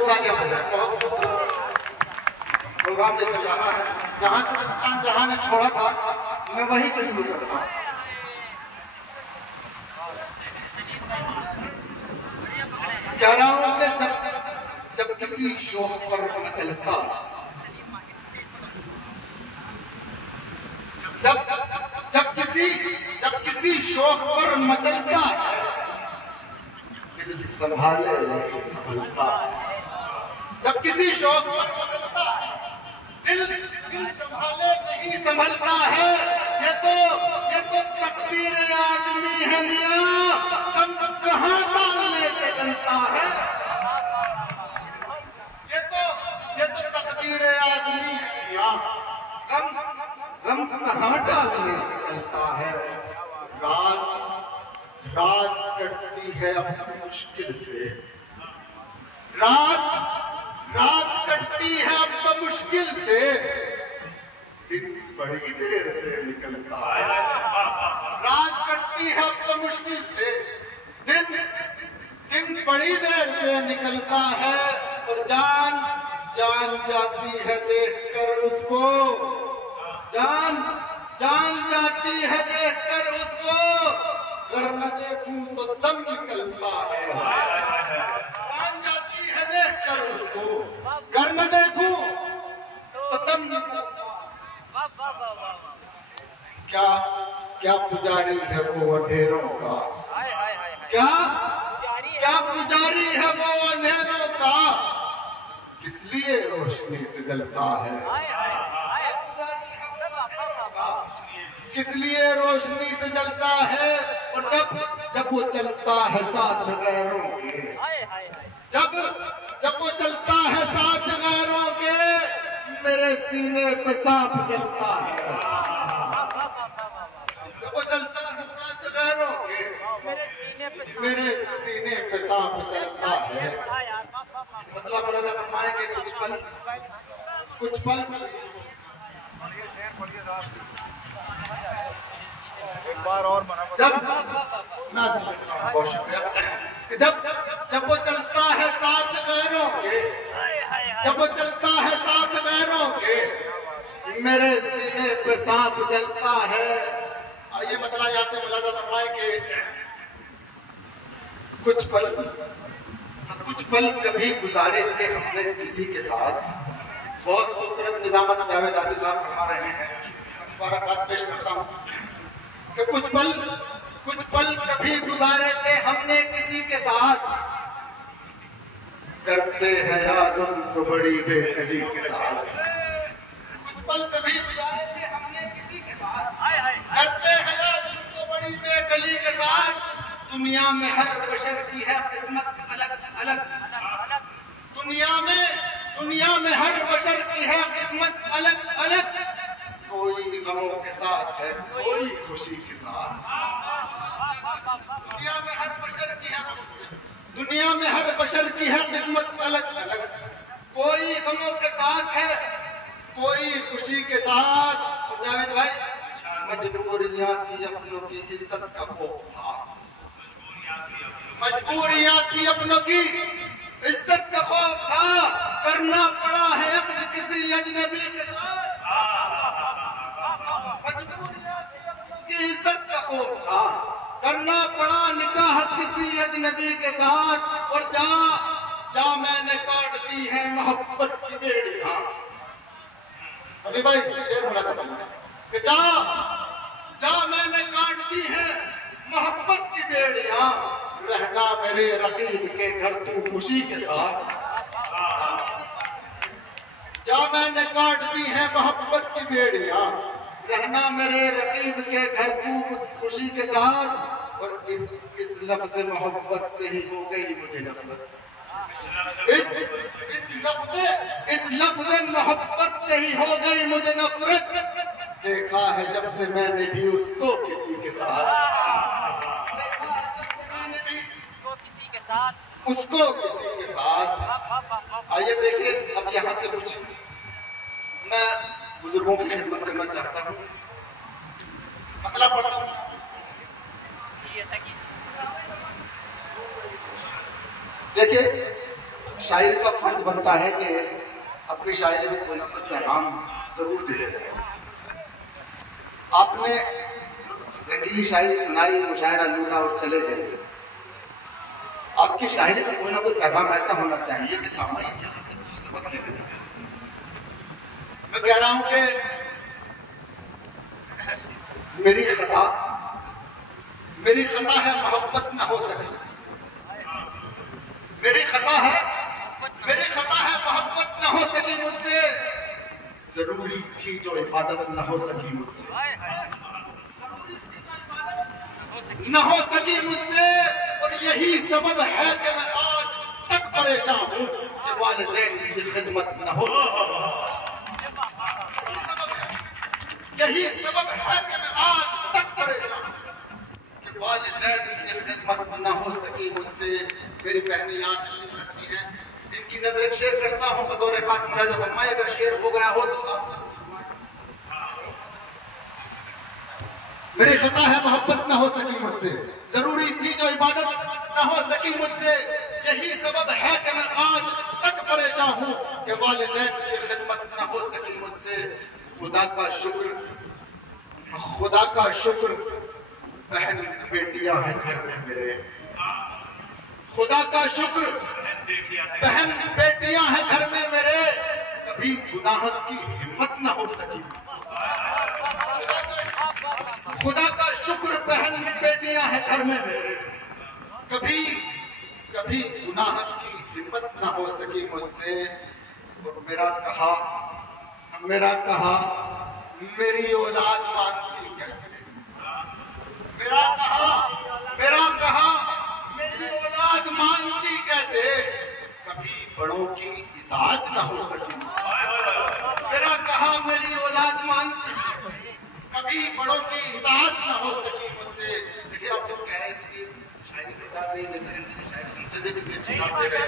बहुत आगे हो गया, बहुत प्रोग्राम चल रहा है। जहां से जहां ने छोड़ा था मैं वहीं से शुरू करता हूँ। कह रहा हूं कि जब किसी शौक पर मचलता, जब किसी शौक पर मचलता है, दिल संभाले नहीं संभलता। जब किसी शौक पर मचलता है, दिल संभाले नहीं संभलता है। ये तो तकदीर आदमी है मियां, हम कहाँ डालने से डलता है। ये तो तकदीर आदमी है मियां, गम कहाँ डालने से डलता है। रात कटती है अब मुश्किल से, रात कटती है अब तो मुश्किल से, दिन बड़ी देर से निकलता है। रात कटती है अब तो मुश्किल से, दिन बड़ी देर से निकलता है। और जान जाती है देखकर उसको, जान जाती है देखकर उसको, कर न देखूं तो दम निकलता है। जान जाती है देखकर उसको, कर न देखूं तो दम निकलता है। क्या पुजारी है वो अंधेरों का, क्या पुजारी है वो अंधेरों का, किस लिए रोशनी से जलता है। किस लिए रोशनी से जलता है। और जब वो चलता है साथ गैरों के, जब वो चलता है साथ गैरों के, मेरे सीने पे सांप जलता है। जब वो चलता है साथ गैरों के, मेरे सीने पे सांप जलता है। मतलब राजा फरमाए के कुछ पल एक बार और जब वो चलता है साथ गैरों के, जब वो चलता है साथ गैरों के, मेरे सीने पे सांप जलता है। ये मतलब यहाँ से मुलाजा फरमाए के कुछ पल कभी गुजारे थे हमने किसी के साथ। बहुत खूबसूरत निजामत जावेद आसिफ साहब फरमा रहे हैं, मुबारकबाद पेश करता हूँ कि कुछ पल कभी गुजारे थे हमने किसी के साथ, करते हैं याद उनको बड़ी बेकली के साथ। कुछ पल कभी गुजारे थे हमने किसी के साथ, करते हैं याद उनको बड़ी बेकली के साथ। दुनिया में हर बशर की है किस्मत अलग अलग, दुनिया में हर बशर की है किस्मत अलग अलग। कोई गमों के साथ है, कोई खुशी के साथ। दुनिया में हर बशर की है किस्मत अलग अलग। कोई गमों के साथ है, कोई खुशी के साथ। जावेद भाई, मजबूरियां थी अपनों की इज्जत का खौफ था, मजबूरियां थी अपनों की इज्जत का खौफ था। करना पड़ा है अक्द किसी अजनबी के साथ, मजबूरियां थी अपनों की इज्जत का खौफ था। करना पड़ा निकाह किसी अजनबी के साथ। और जा मैंने काट दी है मोहब्बत की बेड़ियां। अभी भाई शेर बोला था कि जा मैंने काट दी है मोहब्बत की बेड़ियां। रहना मेरे रकीब के घर तू खुशी के साथ। जा मैंने काट दी है मोहब्बत की बेड़ियां। रहना मेरे रकीब के घर तू खुशी के साथ। और इस लफ्ज़ मोहब्बत से ही हो गई मुझे नफरत। इस लफ्ज़ मोहब्बत से ही हो गई मुझे नफरत। देखा है जब से मैंने भी उसको किसी के साथ, उसको किसी के साथ। आइए देखिए, अब यहाँ से कुछ मैं बुजुर्गों की खिदमत करना चाहता हूँ। मतलब पढ़ता हूँ। देखिए शायर का फर्ज बनता है कि अपनी शायरी में कोई ना कोई पैगाम जरूर दे देते हैं। आपने रंगीली शायरी सुनाई, मुशायरा लूटा और चले गए। आपकी शायरी में कोई ना कोई पैगाम ऐसा होना चाहिए कि सामान्य यहाँ से कुछ सबक लेके जाए। मैं कह रहा हूं कि मेरी खता है मोहब्बत न हो सके, मेरी खता है मोहब्बत न हो सकी मुझसे, जरूरी थी जो इबादत न हो सकी मुझसे, न हो सकी मुझसे। और यही सबब है कि मैं आज तक परेशान हूं कि वालिदैन की खिदमत न हो सकी। यही सबब है कि मैं आज तक परेशान हूं कि वालिदैन की खिदमत न हो सकी मुझसे। मेरी बहनें यहाँ तशरीफ रखती हैं, इनकी नजर एक शेर करता हूं बतौर खास मुलाहिजा फरमाए। अगर शेर हो गया हो तो आप सब मेरी खता है मोहब्बत न हो सकी मुझसे, जरूरी थी जो इबादत न हो सकी मुझसे। यही सबब है कि मैं आज तक परेशान हूं कि वालिदैन की खिदमत न हो सकी मुझसे। खुदा का शुक्र बहन बेटियां हैं घर में मेरे, खुदा का शुक्र बहन बेटियां हैं घर में मेरे, कभी गुनाह की हिम्मत न हो सकी। खुदा का शुक्र बहन बेटियां हैं घर में मेरे, कभी गुनाह की हिम्मत न हो सकी मुझसे। और मेरा कहा मेरी औलाद मानती कैसे, मेरा कहा मेरी औलाद मानती कैसे, कभी बड़ों की इताअत न हो सकी। मेरा कहा मेरी औलाद मानती कैसे, कभी बड़ों की इताअत न हो सकी मुझसे। देखिए आप लोग कह रहे थे कि शायरी में इताअत नहीं देते, शायरी सुनते थे क्योंकि अच्छी बात दे रहे हैं,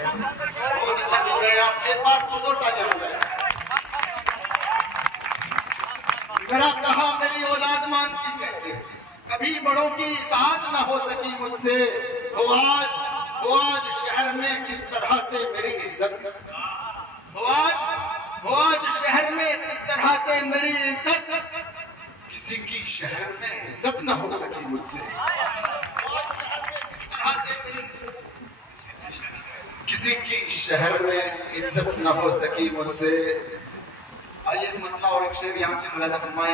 बहुत अच्छा सुन रहे हैं आप। एक बार पुरजोर तालियां हो जाए। मेरा कहा मेरी औलाद मानती कैसे, कभी बड़ों की इताअत न हो सकी मुझसे। वो आज शहर में किस तरह से मेरी इज्जत, वो आज शहर में किस तरह से मेरी इज्जत, किसी की शहर में इज्जत न हो सकी मुझसे। किसी की शहर में इज्जत न हो सकी मुझसे। आइए मतलब और एक शेर यहाँ से मुलाहिजा फरमाएं।